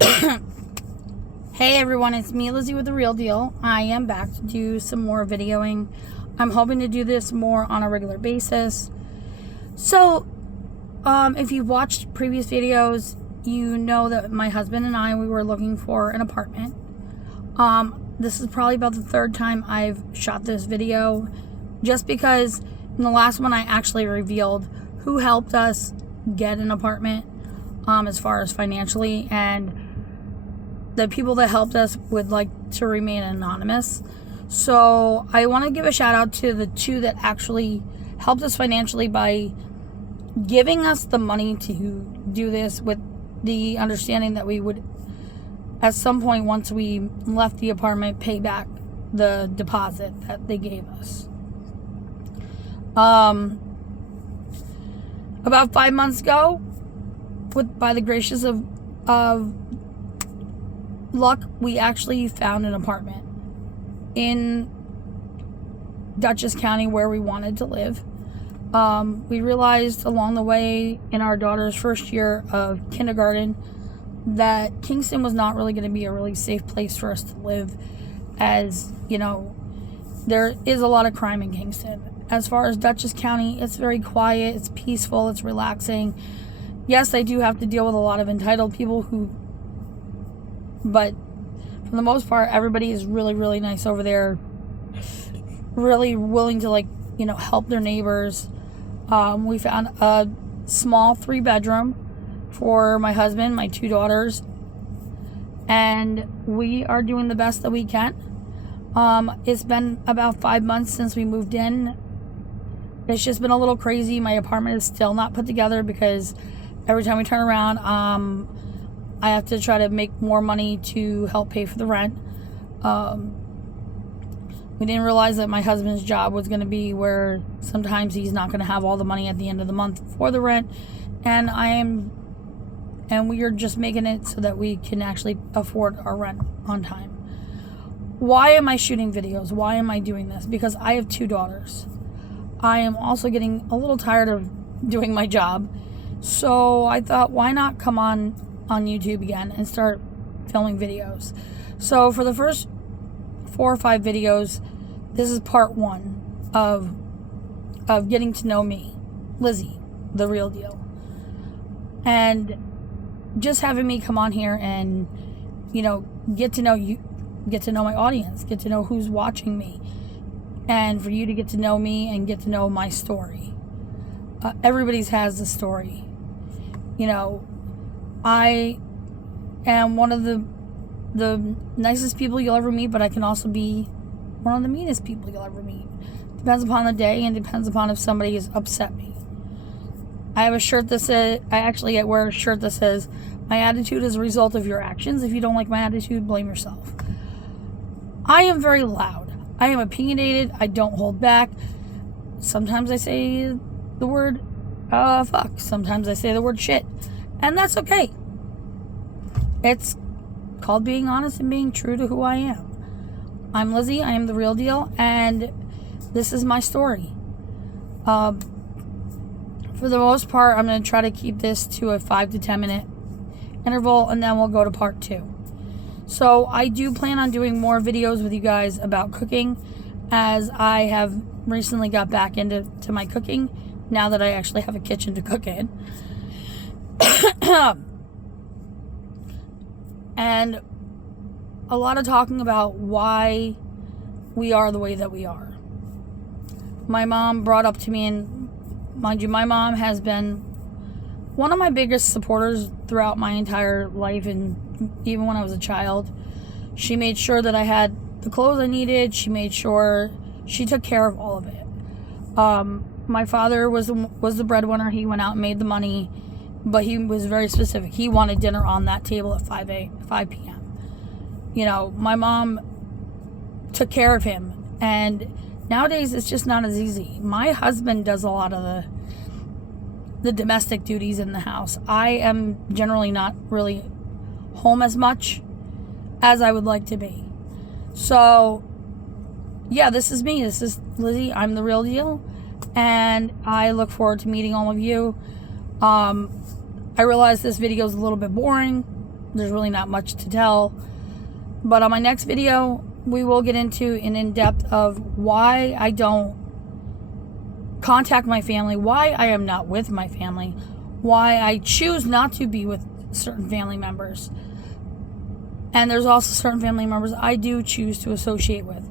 Hey everyone, it's me, Lizzie, with The Real Deal. I am back to do some more videoing. I'm hoping to do this more on a regular basis. So, if you've watched previous videos, you know that my husband and I, we were looking for an apartment. This is probably about the third time I've shot this video, just because in the last one I actually revealed who helped us get an apartment, as far as financially, and the people that helped us would like to remain anonymous. So I want to give a shout out to the two that actually helped us financially by giving us the money to do this, with the understanding that we would, at some point once we left the apartment, pay back the deposit that they gave us. About 5 months ago, by the gracious of luck, we actually found an apartment in Dutchess County where we wanted to live. We realized along the way in our daughter's first year of kindergarten that Kingston was not really going to be a really safe place for us to live, as you know, there is a lot of crime in Kingston. As far as Dutchess County, it's very quiet, it's peaceful, it's relaxing. Yes, I do have to deal with a lot of entitled people but for the most part, everybody is really, really nice over there. Really willing to, help their neighbors. We found a small 3-bedroom for my husband, my 2 daughters, and we are doing the best that we can. It's been about 5 months since we moved in. It's just been a little crazy. My apartment is still not put together because every time we turn around, I have to try to make more money to help pay for the rent. We didn't realize that my husband's job was going to be where sometimes he's not going to have all the money at the end of the month for the rent, and we are just making it so that we can actually afford our rent on time. Why am I shooting videos? Why am I doing this? Because I have 2 daughters. I am also getting a little tired of doing my job, so I thought, why not come on YouTube again and start filming videos. So for the first 4 or 5 videos, this is part 1 of getting to know me, Lizzie, the real deal, and just having me come on here and get to know you, get to know my audience, get to know who's watching me, and for you to get to know me and get to know my story. Everybody's has a story. I am one of the nicest people you'll ever meet, but I can also be one of the meanest people you'll ever meet. Depends upon the day and depends upon if somebody has upset me. I have a shirt that says, I wear a shirt that says, "My attitude is a result of your actions. If you don't like my attitude, blame yourself." I am very loud. I am opinionated. I don't hold back. Sometimes I say the word fuck. Sometimes I say the word shit. And that's okay. It's called being honest and being true to who I am. I'm Lizzie. I am the real deal. And this is my story. For the most part, I'm going to try to keep this to a 5 to 10 minute interval, and then we'll go to part 2. So I do plan on doing more videos with you guys about cooking, as I have recently got back into my cooking now that I actually have a kitchen to cook in. And a lot of talking about why we are the way that we are. My mom brought up to me, and mind you, my mom has been one of my biggest supporters throughout my entire life, and even when I was a child. She made sure that I had the clothes I needed. She made sure she took care of all of it. My father was the breadwinner. He went out and made the money, but he was very specific. He wanted dinner on that table at 5 p.m. My mom took care of him, and nowadays it's just not as easy. My husband does a lot of the domestic duties in the house. I am generally not really home as much as I would like to be. So, yeah, this is me. This is Lizzie. I'm the real deal, and I look forward to meeting all of you. I realize this video is a little bit boring. there's really not much to tell. But on my next video, we will get into an in-depth of why I don't contact my family, why I am not with my family, why I choose not to be with certain family members. And there's also certain family members I do choose to associate with.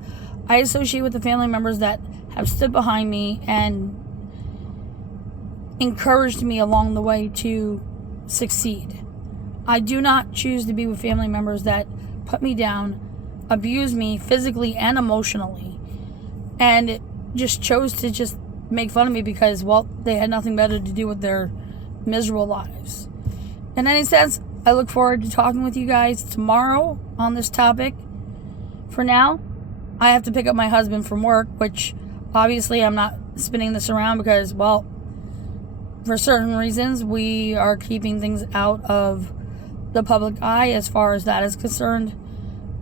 I associate with the family members that have stood behind me and encouraged me along the way to succeed. I do not choose to be with family members that put me down, abuse me physically and emotionally, and just chose to just make fun of me because, well, they had nothing better to do with their miserable lives. In any sense, I look forward to talking with you guys tomorrow on this topic. For now, I have to pick up my husband from work, which obviously I'm not spinning this around because, well, for certain reasons, we are keeping things out of the public eye as far as that is concerned,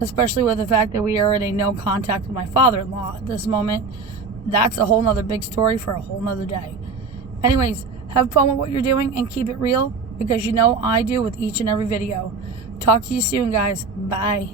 especially with the fact that we are in a no contact with my father-in-law at this moment. That's a whole nother big story for a whole nother day. Anyways, have fun with what you're doing and keep it real, because you know I do with each and every video. Talk to you soon, guys. Bye.